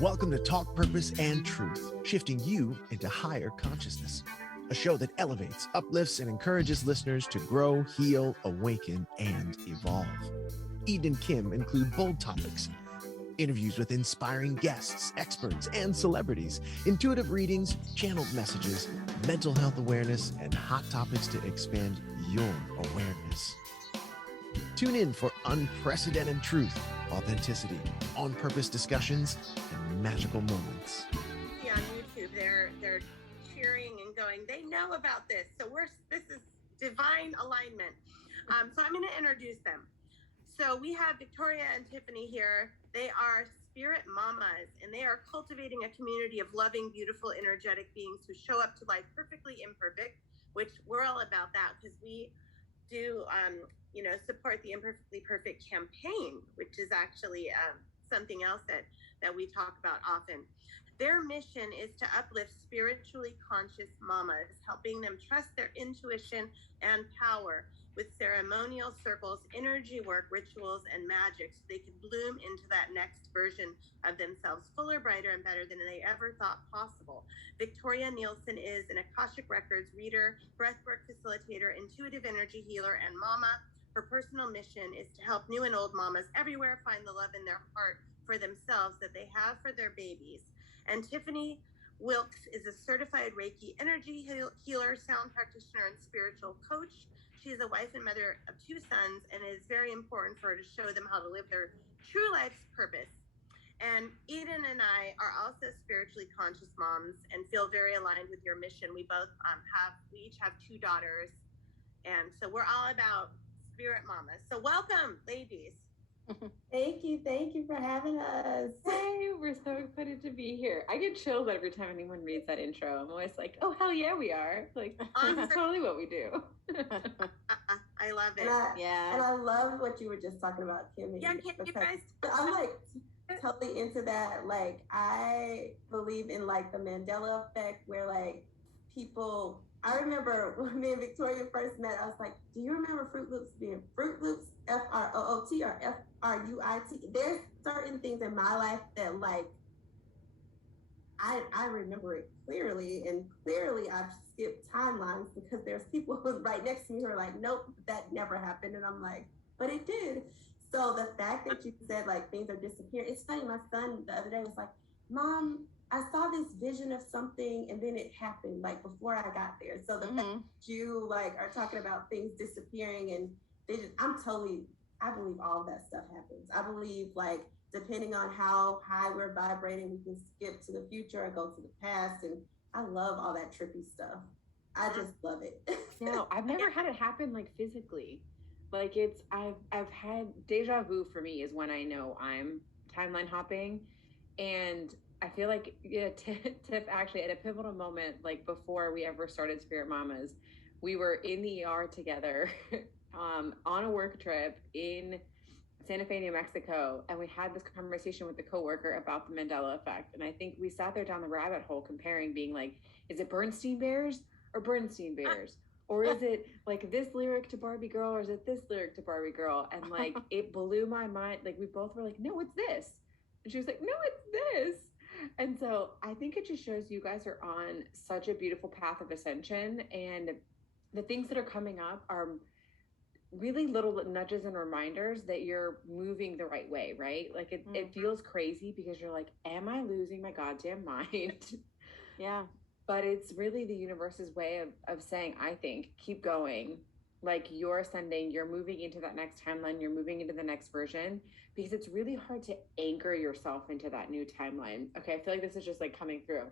Welcome to Talk Purpose and Truth, shifting you into higher consciousness. A show that elevates, uplifts, and encourages listeners to grow, heal, awaken, and evolve. Eden and Kim include bold topics, interviews with inspiring guests, experts, and celebrities, intuitive readings, channeled messages, mental health awareness, and hot topics to expand your awareness. Tune in for unprecedented truth, authenticity, on-purpose discussions, and magical moments. Yeah, on YouTube, they're cheering and going, they know about this. So this is divine alignment. So I'm going to introduce them. So we have Victoria and Tiffany here. They are spirit mamas, and they are cultivating a community of loving, beautiful, energetic beings who show up to life perfectly imperfect, which we're all about that because we do, support the Imperfectly Perfect campaign, which is actually something else that we talk about often. Their mission is to uplift spiritually conscious mamas, helping them trust their intuition and power with ceremonial circles, energy work, rituals, and magic so they can bloom into that next version of themselves, fuller, brighter, and better than they ever thought possible. Victoria Nielsen is an Akashic Records reader, breathwork facilitator, intuitive energy healer, and mama. Her personal mission is to help new and old mamas everywhere find the love in their heart for themselves that they have for their babies. And Tiffany Wilkes is a certified Reiki energy healer, sound practitioner, and spiritual coach. She is a wife and mother of 2 sons, and it is very important for her to show them how to live their true life's purpose. And Eden and I are also spiritually conscious moms and feel very aligned with your mission. We both we each have 2 daughters, and so we're all about spirit mamas. So welcome, ladies. Thank you for having us. Hey, we're so excited to be here. I get chills every time anyone reads that intro. I'm always like, oh, hell yeah, we are. Like, that's totally what we do. I love it. And I love what you were just talking about, Kim. Yeah, you guys. I'm like totally into that. Like, I believe in like the Mandela Effect, where like people. I remember when me and Victoria first met, I was like, do you remember Fruit Loops being Fruit Loops, F-R-O-O-T or F-R-U-I-T? There's certain things in my life that like, I remember it clearly, and clearly I've skipped timelines because there's people who right next to me who are like, nope, that never happened. And I'm like, but it did. So the fact that you said like things are disappearing, it's funny, my son the other day was like, Mom, I saw this vision of something and then it happened like before I got there. So the fact that you like are talking about things disappearing and visions, I believe all of that stuff happens. I believe like depending on how high we're vibrating, we can skip to the future or go to the past. And I love all that trippy stuff. I just love it. No, I've never had it happen like physically. Like I've had deja vu for me is when I know I'm timeline hopping. And I feel like Tiff actually at a pivotal moment, like before we ever started Spirit Mamas, we were in the ER together on a work trip in Santa Fe, New Mexico. And we had this conversation with a coworker about the Mandela Effect. And I think we sat there down the rabbit hole comparing being like, is it Bernstein Bears or Bernstein Bears? Or is it like this lyric to Barbie Girl or is it this lyric to Barbie Girl? And like, it blew my mind. Like we both were like, no, it's this. And she was like, no, it's this. And so I think it just shows you guys are on such a beautiful path of ascension. And the things that are coming up are really little nudges and reminders that you're moving the right way, right? Like it feels crazy because you're like, am I losing my goddamn mind? Yeah. But it's really the universe's way of saying, I think, keep going. Like you're ascending, you're moving into that next timeline, you're moving into the next version, because it's really hard to anchor yourself into that new timeline. Okay, I feel like this is just like coming through.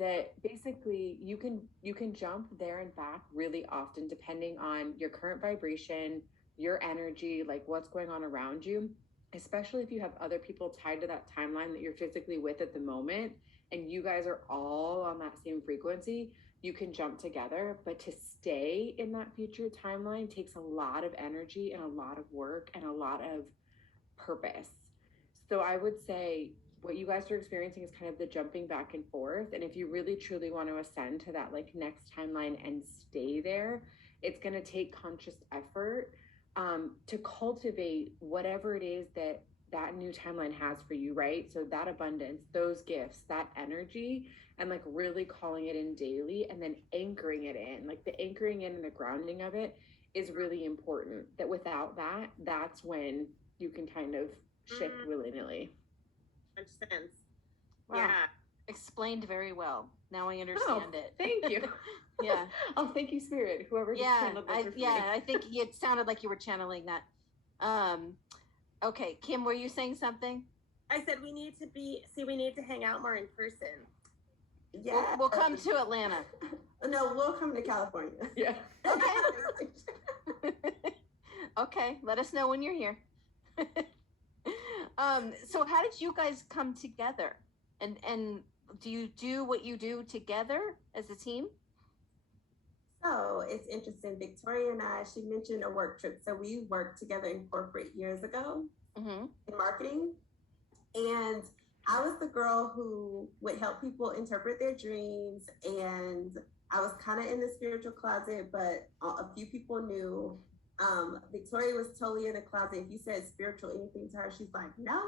That basically you can jump there and back really often depending on your current vibration, your energy, like what's going on around you, especially if you have other people tied to that timeline that you're physically with at the moment and you guys are all on that same frequency. You can jump together, but to stay in that future timeline takes a lot of energy and a lot of work and a lot of purpose. So I would say what you guys are experiencing is kind of the jumping back and forth. And if you really truly want to ascend to that like next timeline and stay there, it's going to take conscious effort to cultivate whatever it is that that new timeline has for you, right? So that abundance, those gifts, that energy, and like really calling it in daily and then anchoring it in, like the anchoring in and the grounding of it is really important. That without that, that's when you can kind of shift willy-nilly. Understands. Wow. Yeah. Explained very well. Now I understand it. Thank you. Yeah. Oh, thank you, Spirit. Whoever just channeled that for me. I think it sounded like you were channeling that. Okay, Kim, were you saying something? I said we need to hang out more in person. Yeah. We'll come to Atlanta. No, we'll come to California. Yeah. Okay. Okay, let us know when you're here. So how did you guys come together? And do you do what you do together as a team? So it's interesting. Victoria and I, she mentioned a work trip. So we worked together in corporate years ago in marketing. And I was the girl who would help people interpret their dreams. And I was kind of in the spiritual closet, but a few people knew. Victoria was totally in the closet. If you said spiritual anything to her, she's like, no.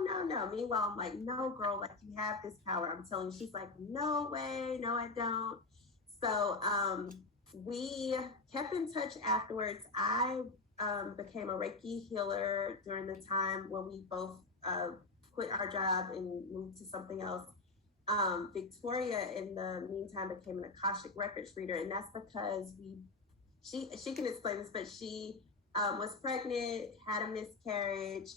Meanwhile, I'm like, no, girl, like you have this power. I'm telling you. She's like, no way, no, I don't. So we kept in touch afterwards. I became a Reiki healer during the time when we both quit our job and moved to something else. Victoria, in the meantime, became an Akashic records reader, and that's because she can explain this, but she was pregnant, had a miscarriage,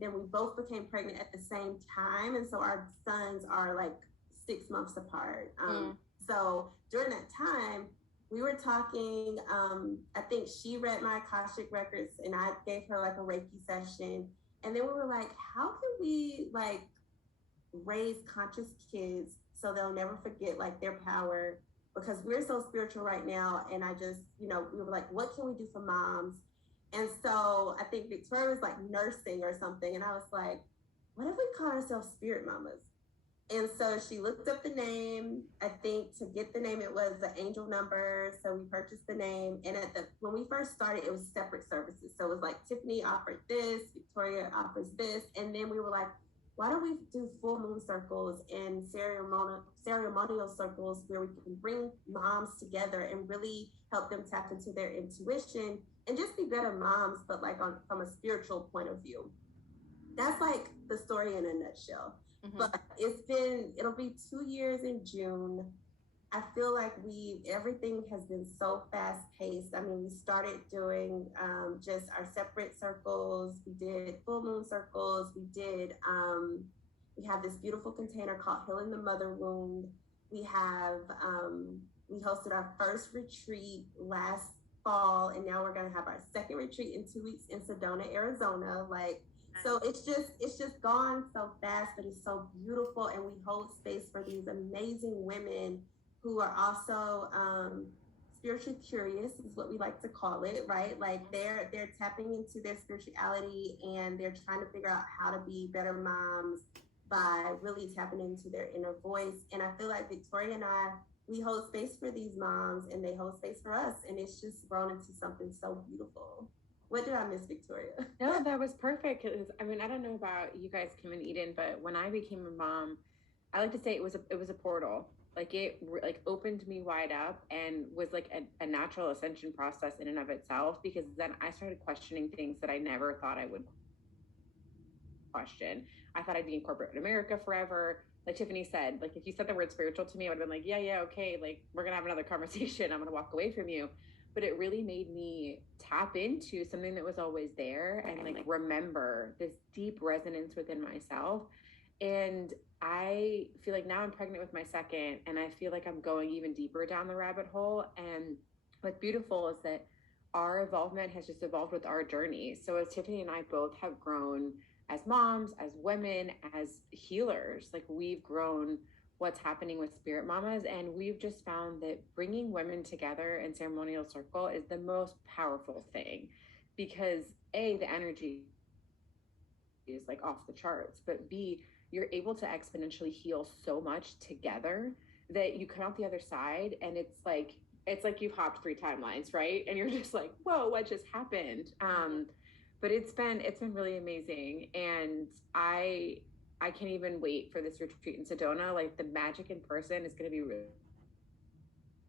then we both became pregnant at the same time, and so our sons are like 6 months apart. So during that time, we were talking, I think she read my Akashic records and I gave her like a Reiki session, and then we were like, how can we like raise conscious kids so they'll never forget like their power, because we're so spiritual right now. And I just, we were like, what can we do for moms? And so I think Victoria was like nursing or something. And I was like, what if we call ourselves Spirit Mamas? And so she looked up the name. I think to get the name, it was the angel number. So we purchased the name. And when we first started, it was separate services. So it was like Tiffany offered this, Victoria offers this. And then we were like, why don't we do full moon circles and ceremonial circles where we can bring moms together and really help them tap into their intuition and just be better moms, but like from a spiritual point of view. That's like the story in a nutshell. But it'll be 2 years in June. I feel like everything has been so fast paced. I mean, we started doing just our separate circles. We did full moon circles. We have this beautiful container called Healing the Mother Wound. We hosted our first retreat last fall, and now we're going to have our second retreat in 2 weeks in Sedona, Arizona. So it's just gone so fast, but it's so beautiful. And we hold space for these amazing women who are also spiritually curious, is what we like to call it, right? Like they're tapping into their spirituality and they're trying to figure out how to be better moms by really tapping into their inner voice. And I feel like Victoria and I, we hold space for these moms and they hold space for us. And it's just grown into something so beautiful. What did I miss, Victoria? No, that was perfect. I mean, I don't know about you guys, Kim and Eden, but when I became a mom, I like to say it was a portal. Like it opened me wide up and was like a natural ascension process in and of itself, because then I started questioning things that I never thought I would question. I thought I'd be in corporate America forever. Like Tiffany said, like if you said the word spiritual to me, I would have been like, yeah, okay, like we're gonna have another conversation. I'm gonna walk away from you. But it really made me tap into something that was always there and like remember this deep resonance within myself. And I feel like now I'm pregnant with my second, and I feel like I'm going even deeper down the rabbit hole. And what's beautiful is that our involvement has just evolved with our journey. So as Tiffany and I both have grown as moms, as women, as healers, like we've grown what's happening with Spirit Mamas. And we've just found that bringing women together in ceremonial circle is the most powerful thing, because A, the energy is like off the charts, but B, you're able to exponentially heal so much together that you come out the other side and it's like you've hopped 3 timelines, right? And you're just like, whoa, what just happened? But it's been really amazing, and I can't even wait for this retreat in Sedona. Like, the magic in person is going to be really,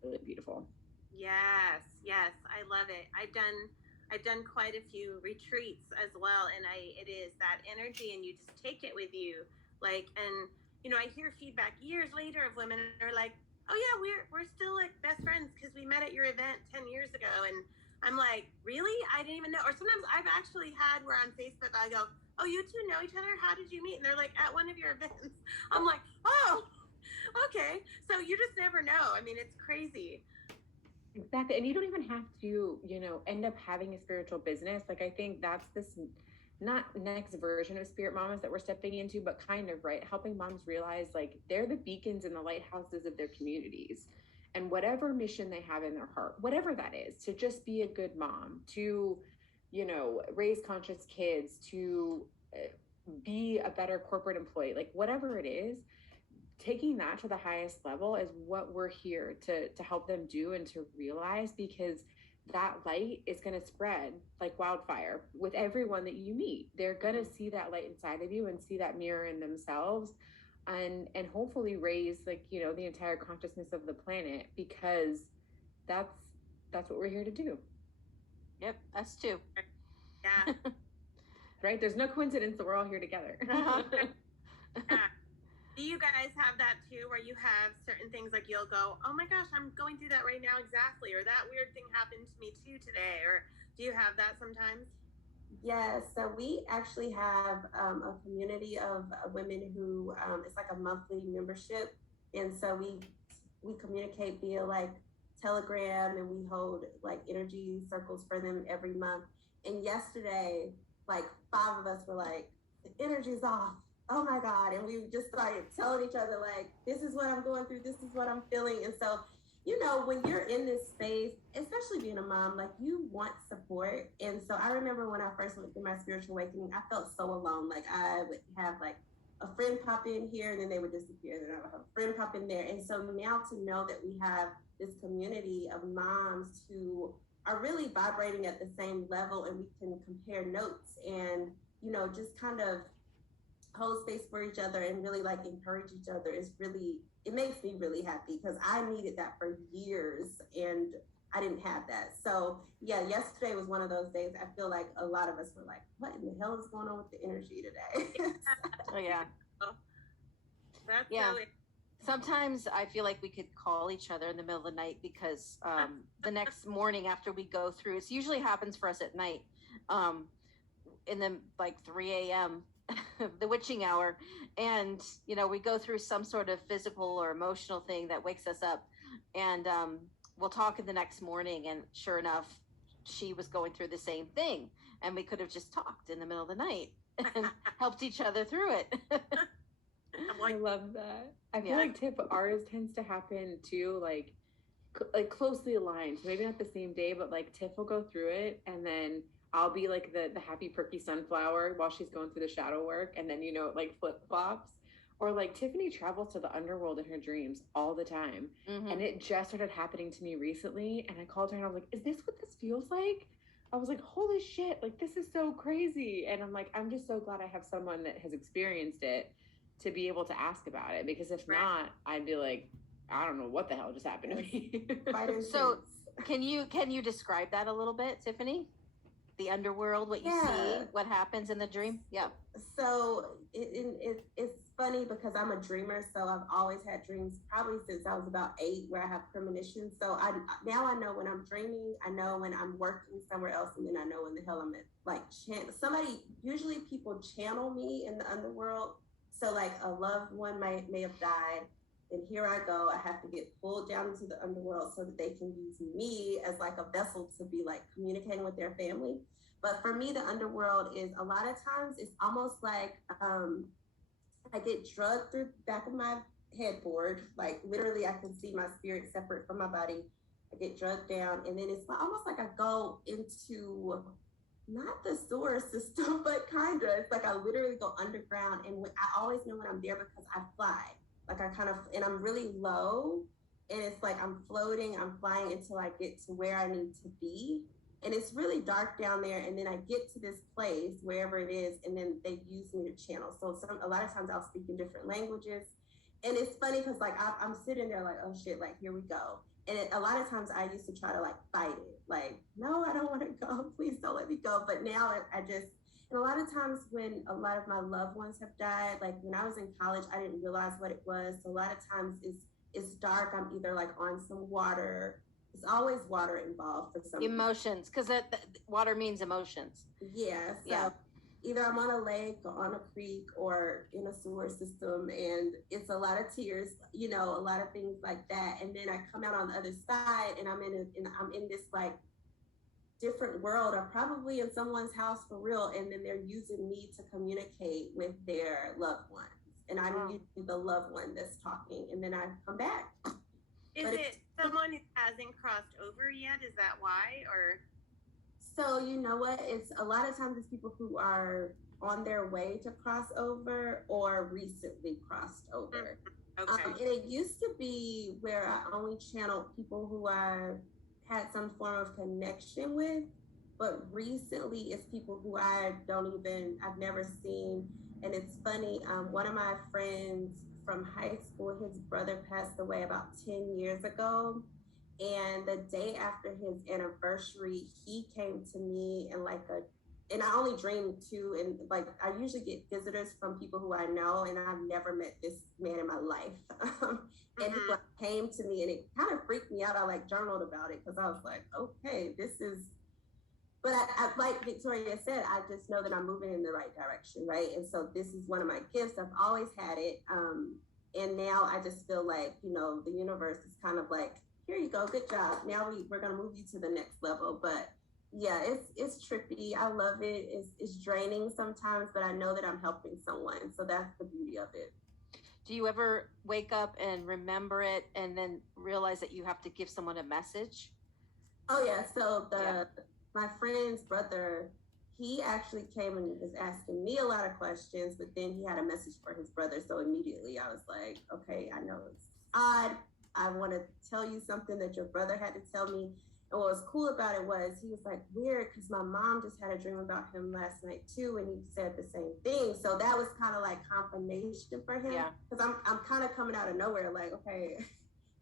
really beautiful. Yes, yes, I love it. I've done quite a few retreats as well, and it is that energy, and you just take it with you. Like, and I hear feedback years later of women who are like, "Oh yeah, we're still like best friends because we met at your event 10 years ago." And I'm like, "Really? I didn't even know." Or sometimes I've actually had where on Facebook I go, "Oh, you two know each other? How did you meet?" And they're like, "At one of your events." I'm like, "Oh, okay." So you just never know. I mean, it's crazy. Exactly. And you don't even have to, end up having a spiritual business. Like, I think that's this not next version of spirit mamas that we're stepping into, but kind of, right, helping moms realize like they're the beacons and the lighthouses of their communities, and whatever mission they have in their heart, whatever that is, to just be a good mom, to raise conscious kids, to be a better corporate employee, like whatever it is, taking that to the highest level is what we're here to help them do and to realize, because that light is going to spread like wildfire with everyone that you meet. They're going to see that light inside of you and see that mirror in themselves, and hopefully raise like the entire consciousness of the planet, because that's what we're here to do. Yep, us too. Yeah. Right, there's no coincidence that we're all here together. Yeah. Do you guys have that too, where you have certain things like you'll go, "Oh my gosh, I'm going through that right now exactly," or "That weird thing happened to me too today," or do you have that sometimes? Yes, so we actually have a community of women who it's like a monthly membership, and so we communicate via like Telegram, and we hold like energy circles for them every month. And yesterday, like 5 of us were like, "The energy's off. Oh my God!" And we just started telling each other like, "This is what I'm going through. This is what I'm feeling." And so when you're in this space, especially being a mom, like you want support. And so I remember when I first went through my spiritual awakening, I felt so alone. Like I would have like a friend pop in here and then they would disappear. Then I would have a friend pop in there. And so now to know that we have this community of moms who are really vibrating at the same level, and we can compare notes and, just kind of hold space for each other and really like encourage each other is really, it makes me really happy, because I needed that for years and I didn't have that. So yeah, yesterday was one of those days. I feel like a lot of us were like, "What in the hell is going on with the energy today?" Oh yeah. That's Yeah. so Sometimes I feel like we could call each other in the middle of the night, because the next morning after we go through, it usually happens for us at night, in the like 3 a.m. the witching hour, and we go through some sort of physical or emotional thing that wakes us up, and we'll talk in the next morning, and sure enough, she was going through the same thing, and we could have just talked in the middle of the night and helped each other through it. I love that. I feel like Tiff, ours tends to happen too, like closely aligned. Maybe not the same day, but like Tiff will go through it, and then I'll be like the happy perky sunflower while she's going through the shadow work, and then like flip flops. Or like Tiffany travels to the underworld in her dreams all the time, and it just started happening to me recently. And I called her and I was like, "Is this what this feels like?" I was like, "Holy shit! Like this is so crazy!" And I'm like, I'm just so glad I have someone that has experienced it to be able to ask about it, because if not, I'd be like, I don't know what the hell just happened to me. So can you describe that a little bit, Tiffany? The underworld, what you see, what happens in the dream? Yeah. So it's funny because I'm a dreamer, so I've always had dreams probably since I was about 8, where I have premonitions. So now I know when I'm dreaming, I know when I'm working somewhere else, and then I know when the hell I'm at. Like usually people channel me in the underworld. So like a loved one may have died, and here I go. I have to get pulled down into the underworld so that they can use me as like a vessel to be like communicating with their family. But for me, the underworld is a lot of times it's almost like I get drugged through the back of my headboard. Like literally, I can see my spirit separate from my body. I get drugged down, and then it's almost like I go into not the sewer system, but kind of. It's like I literally go underground, and I always know when I'm there because I fly. Like I kind of, and I'm really low, and it's like I'm floating, I'm flying until I get to where I need to be. and it's really dark down there. And then I get to this place, wherever it is, and then they use me to channel. So a lot of times I'll speak in different languages. And it's funny because like I'm sitting there like, oh shit, like here we go. And a lot of times I used to try to like fight it. Like, no, I don't want to go. Please don't let me go. But now I just, and a lot of times when a lot of my loved ones have died, like when I was in college, I didn't realize what it was. So a lot of times it's dark. I'm either like on some water. It's always water involved for some emotions, because water means emotions. Yeah. So either I'm on a lake or on a creek or in a sewer system, and it's a lot of tears, you know, a lot of things like that. And then I come out on the other side, and I'm in this like different world, or probably in someone's house for real. And then they're using me to communicate with their loved ones, and I'm usually the loved one that's talking. And then I come back. Is it someone who hasn't crossed over yet? Is that why? Or so you know what? It's a lot of times it's people who are on their way to cross over or recently crossed over. Okay. And it used to be where I only channeled people who I had some form of connection with, but recently it's people who I've never seen. And it's funny, one of my friends from high school, his brother passed away about 10 years ago. And the day after his anniversary, he came to me and and I only dream too. And like, I usually get visitors from people who I know, and I've never met this man in my life. And he came to me, and it kind of freaked me out. I like journaled about it because I was like, okay, this is, but I like Victoria said, I just know that I'm moving in the right direction, right? And so this is one of my gifts. I've always had it. And now I just feel like, you know, the universe is kind of like, here you go, good job. Now we're gonna move you to the next level. But yeah, it's trippy. I love it. It's draining sometimes, but I know that I'm helping someone. So that's the beauty of it. Do you ever wake up and remember it and then realize that you have to give someone a message? Oh yeah, so my friend's brother, he actually came and was asking me a lot of questions, but then he had a message for his brother. So immediately I was like, okay, I know it's odd. I want to tell you something that your brother had to tell me. And what was cool about it was he was like, weird, because my mom just had a dream about him last night too, and he said the same thing. So that was kind of like confirmation for him. Because I'm kind of coming out of nowhere, like, okay,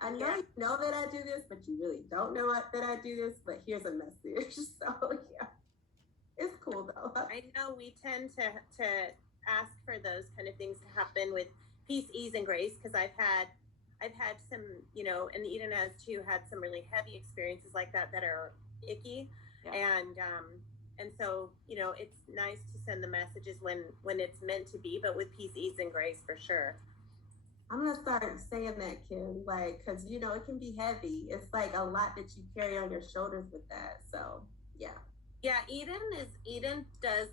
I know you know that I do this, but you really don't know that I do this, but here's a message. So yeah, it's cool though. I know we tend to ask for those kind of things to happen with peace, ease, and grace, because I've had some, you know, and Eden has too, had some really heavy experiences like that are icky. And so, you know, it's nice to send the messages when it's meant to be, but with peace, ease, and grace for sure. I'm gonna start saying that, Kim, like, because you know it can be heavy. It's like a lot that you carry on your shoulders with that. So yeah. Eden does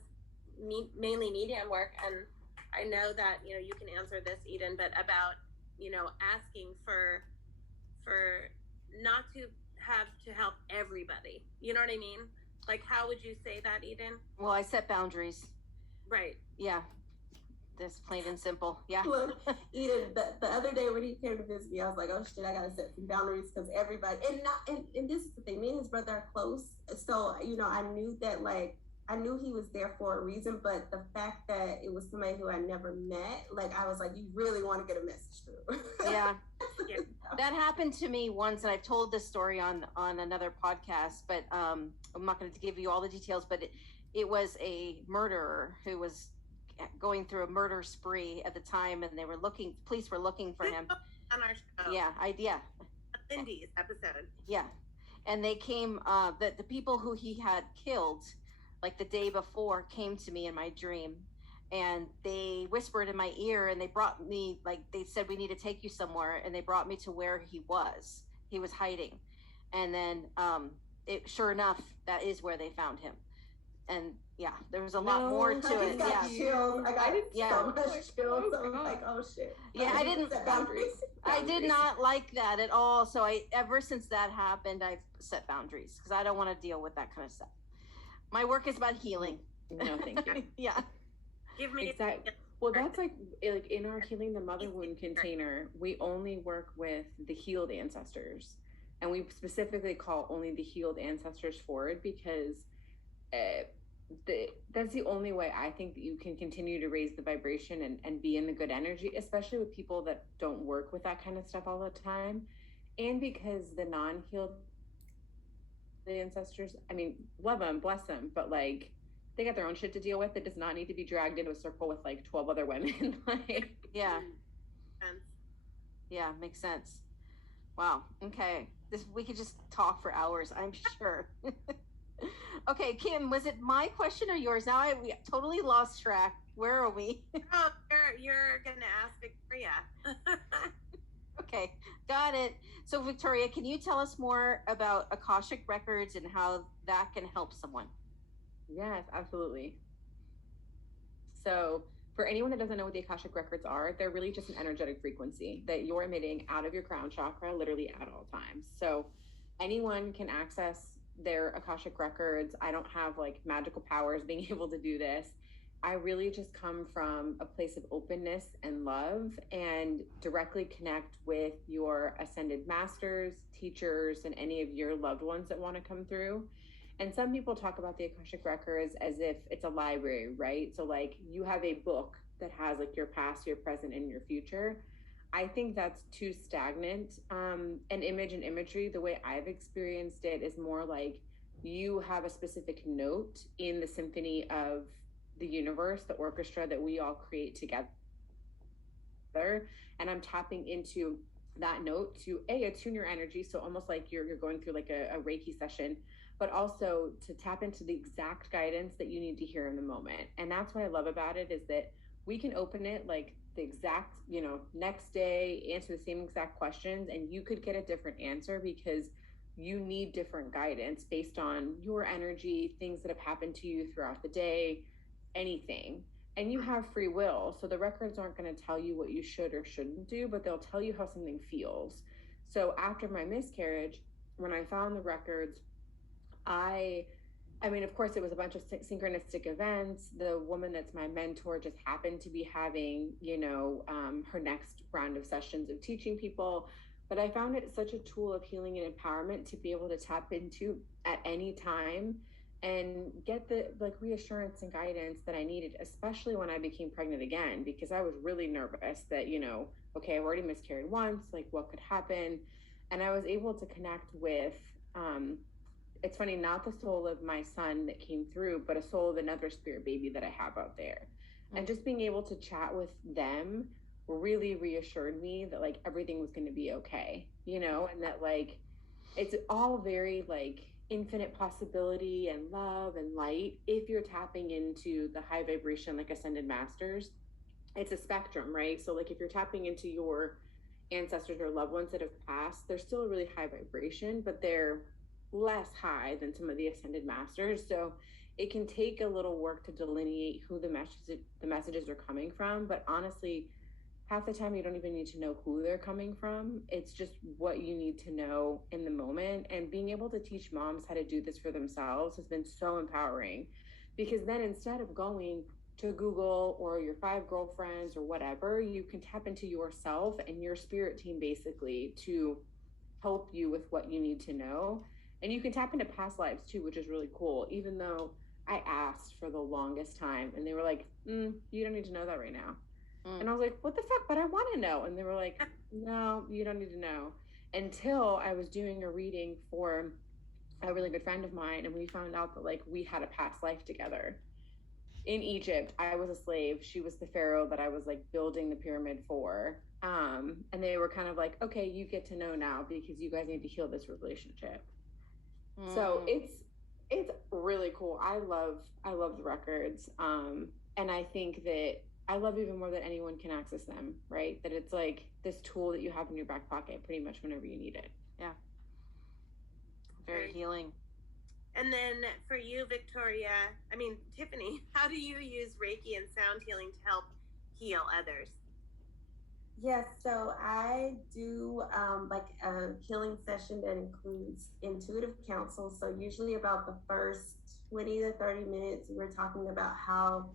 mainly medium work, and I know that, you know, you can answer this, Eden, but about, you know, asking for not to have to help everybody. You know what I mean? Like, how would you say that, Eden? Well, I set boundaries. Right. Yeah. That's plain and simple. Yeah. Look, Eden, the other day when he came to visit me, I was like, oh shit, I gotta set some boundaries because everybody, and this is the thing, me and his brother are close. So, you know, I knew he was there for a reason, but the fact that it was somebody who I never met, like, I was like, you really want to get a message through. Yeah. That happened to me once, and I've told this story on another podcast, but I'm not going to give you all the details, but it was a murderer who was going through a murder spree at the time, and police were looking for him. On our show. Yeah. Cindy's episode. Yeah. And they came, the people who he had killed, like the day before, came to me in my dream, and they whispered in my ear, and they brought me, like, they said, we need to take you somewhere, and they brought me to where he was hiding. And then sure enough, that is where they found him. And yeah, there was a lot more to it. I got chills. I got so much chills. I was like, oh shit. Yeah, I didn't set boundaries. I did not like that at all. So ever since that happened, I've set boundaries because I don't want to deal with that kind of stuff. My work is about healing. No, thank you. Yeah. Give me exactly. Well, that's like in our Healing the Mother Wound container, we only work with the healed ancestors. And we specifically call only the healed ancestors forward because that's the only way I think that you can continue to raise the vibration and be in the good energy, especially with people that don't work with that kind of stuff all the time. And because the non-healed ancestors, I mean, love them, bless them, but like they got their own shit to deal with. It does not need to be dragged into a circle with like 12 other women. Like, yeah. Yeah, makes sense. Wow. Okay. We could just talk for hours, I'm sure. Okay, Kim, was it my question or yours? Now we totally lost track. Where are we? Oh, you're gonna ask Victoria. Okay, got it. So Victoria, can you tell us more about Akashic Records and how that can help someone? Yes, absolutely. So for anyone that doesn't know what the Akashic Records are, they're really just an energetic frequency that you're emitting out of your crown chakra, literally at all times. So anyone can access their Akashic Records. I don't have like magical powers being able to do this. I really just come from a place of openness and love and directly connect with your ascended masters, teachers, and any of your loved ones that want to come through. And some people talk about the Akashic Records as if it's a library, right? So like you have a book that has like your past, your present, and your future. I think that's too stagnant. And image and imagery, the way I've experienced it is more like you have a specific note in the symphony of the universe, the orchestra that we all create together. And I'm tapping into that note to attune your energy. So almost like you're going through like a Reiki session, but also to tap into the exact guidance that you need to hear in the moment. And that's what I love about it, is that we can open it like the exact, next day, answer the same exact questions, and you could get a different answer because you need different guidance based on your energy, things that have happened to you throughout the day, anything. And you have free will. So the records aren't going to tell you what you should or shouldn't do, but they'll tell you how something feels. So after my miscarriage, when I found the records, I mean, of course, it was a bunch of synchronistic events. The woman that's my mentor just happened to be having, her next round of sessions of teaching people. But I found it such a tool of healing and empowerment to be able to tap into at any time and get the reassurance and guidance that I needed, especially when I became pregnant again, because I was really nervous that, okay, I've already miscarried once, like what could happen? And I was able to connect with, it's funny, not the soul of my son that came through, but a soul of another spirit baby that I have out there. Mm-hmm. And just being able to chat with them really reassured me that like everything was going to be okay, and that like it's all very like infinite possibility and love and light if you're tapping into the high vibration like ascended masters. It's a spectrum, right? So like if you're tapping into your ancestors or loved ones that have passed, they're still a really high vibration, but they're less high than some of the ascended masters. So it can take a little work to delineate who the messages are coming from, but honestly, half the time you don't even need to know who they're coming from. It's just what you need to know in the moment. And being able to teach moms how to do this for themselves has been so empowering, because then instead of going to Google or your 5 girlfriends or whatever, you can tap into yourself and your spirit team basically to help you with what you need to know. And you can tap into past lives too, which is really cool, even though I asked for the longest time and they were like, you don't need to know that right now. And I was like, what the fuck? But I want to know. And they were like, no, you don't need to know. Until I was doing a reading for a really good friend of mine. And we found out that like we had a past life together. In Egypt, I was a slave. She was the pharaoh that I was like building the pyramid for. And they were kind of like, okay, you get to know now because you guys need to heal this relationship. So it's really cool. I love the records. And I think that I love even more that anyone can access them, right? That it's like this tool that you have in your back pocket pretty much whenever you need it. Yeah. Very healing. And then for you, Tiffany, how do you use Reiki and sound healing to help heal others? Yes, so I do like a healing session that includes intuitive counsel. So usually about the first 20 to 30 minutes, we're talking about how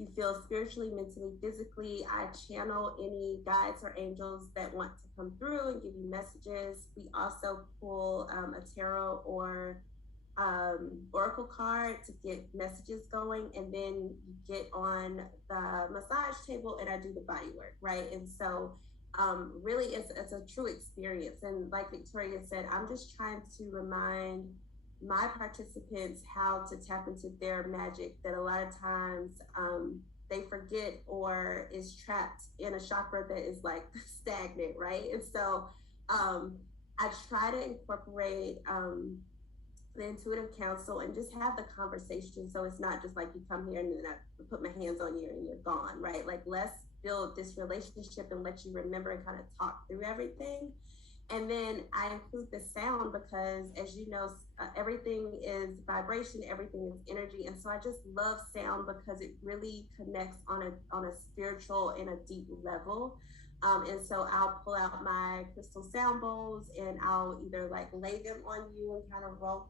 you feel spiritually, mentally, physically. I channel any guides or angels that want to come through and give you messages. We also pull a tarot or oracle card to get messages going, and then you get on the massage table and I do the body work, right? And so really it's a true experience. And like Victoria said, I'm just trying to remind my participants how to tap into their magic that a lot of times they forget or is trapped in a chakra that is like stagnant, right? And so I try to incorporate the intuitive counsel and just have the conversation, so it's not just like you come here and then I put my hands on you and you're gone, right? Like, let's build this relationship and let you remember and kind of talk through everything. And then I include the sound because, as you know, everything is vibration, everything is energy, and so I just love sound because it really connects on a spiritual and a deep level. And so I'll pull out my crystal sound bowls and I'll either like lay them on you and kind of roll,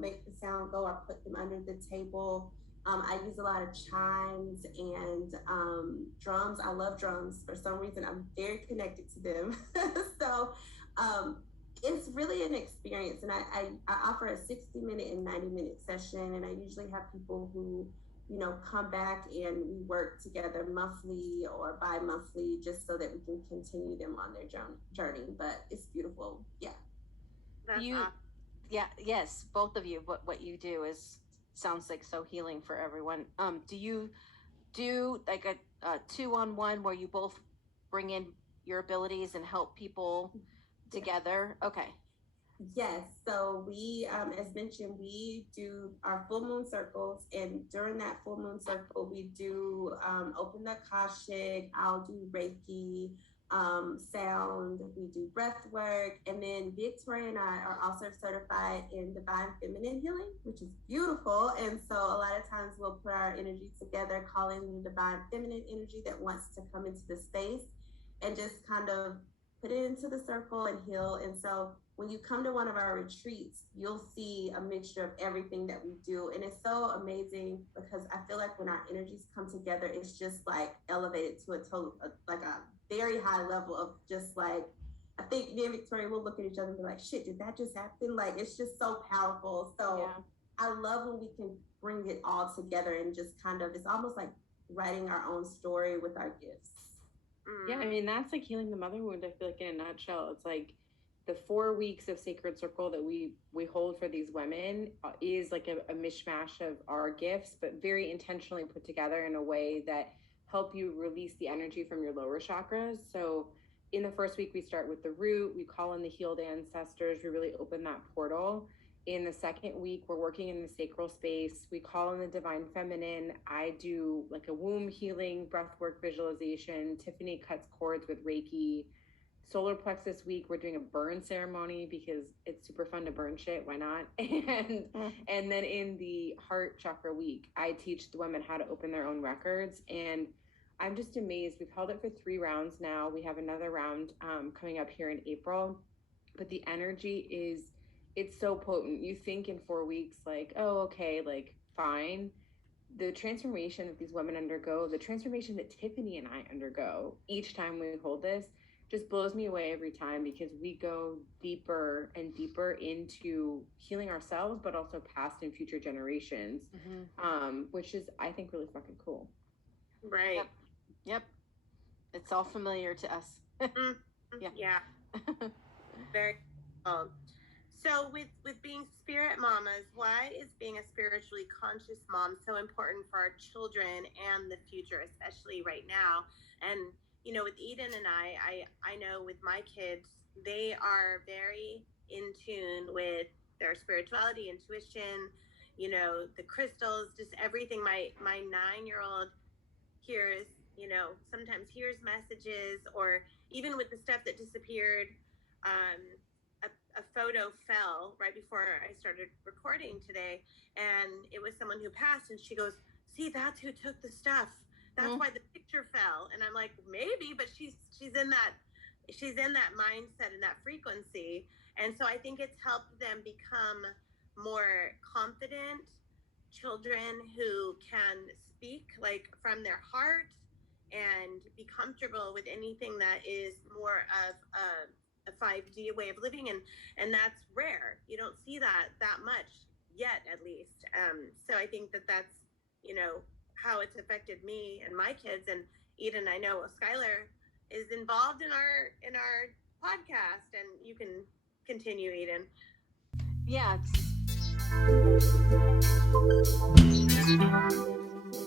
make the sound go, or put them under the table. I use a lot of chimes and drums. I love drums. For some reason, I'm very connected to them. So it's really an experience. And I offer a 60-minute and 90-minute session. And I usually have people who come back and we work together monthly or bi-monthly just so that we can continue them on their journey. But it's beautiful. Yeah. That's awesome. Yes, both of you. What you do sounds like so healing for everyone. Do you do like a 2-on-1 where you both bring in your abilities and help people together? Okay. Yes. So we, as mentioned, we do our full moon circles, and during that full moon circle, we do open the Akashic. I'll do Reiki, sound. We do breath work, and then Victoria and I are also certified in divine feminine healing, which is beautiful. And so a lot of times we'll put our energy together, calling the divine feminine energy that wants to come into the space, and just kind of put it into the circle and heal. And so when you come to one of our retreats, you'll see a mixture of everything that we do. And it's so amazing because I feel like when our energies come together, it's just like elevated to a very high level of just like, I think me and Victoria will look at each other and be like, shit, did that just happen? Like, it's just so powerful. So I love when we can bring it all together and just kind of, it's almost like writing our own story with our gifts. Yeah, I mean, that's like healing the mother wound, I feel like, in a nutshell. It's like the 4 weeks of sacred circle that we hold for these women is like a mishmash of our gifts, but very intentionally put together in a way that help you release the energy from your lower chakras. So in the first week, we start with the root, we call in the healed ancestors, we really open that portal. In the second week, we're working in the sacral space. We call in the divine feminine. I do like a womb healing, breathwork visualization. Tiffany cuts cords with Reiki. Solar plexus week, we're doing a burn ceremony because it's super fun to burn shit. Why not? And then in the heart chakra week, I teach the women how to open their own records. And I'm just amazed. We've held it for 3 rounds now. We have another round coming up here in April. But the energy it's so potent. You think in 4 weeks, like, oh, okay, like, fine. The transformation that these women undergo, the transformation that Tiffany and I undergo each time we hold this, just blows me away every time because we go deeper and deeper into healing ourselves, but also past and future generations, which is, I think, really fucking cool. Right. Yep. It's all familiar to us. Yeah. Very cool. So with being spirit mamas, why is being a spiritually conscious mom so important for our children and the future, especially right now? And with Eden and I know with my kids, they are very in tune with their spirituality, intuition, the crystals, just everything. My 9-year-old hears, sometimes hears messages, or even with the stuff that disappeared. A photo fell right before I started recording today, and it was someone who passed, and she goes, see, that's who took the stuff. That's why the picture fell. And I'm like, maybe, but she's in that mindset and that frequency. And so I think it's helped them become more confident children who can speak like from their heart and be comfortable with anything that is more of a 5D way of living, and that's rare. You don't see that much yet, at least. So I think that's, you know, how it's affected me and my kids. And Eden, I know Skylar is involved in our podcast, and you can continue, Eden. Yeah.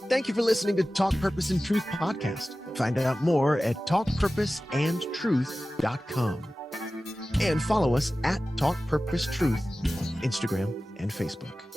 Thank you for listening to Talk Purpose and Truth podcast. Find out more at talkpurposeandtruth.com. And follow us at Talk Purpose Truth on Instagram and Facebook.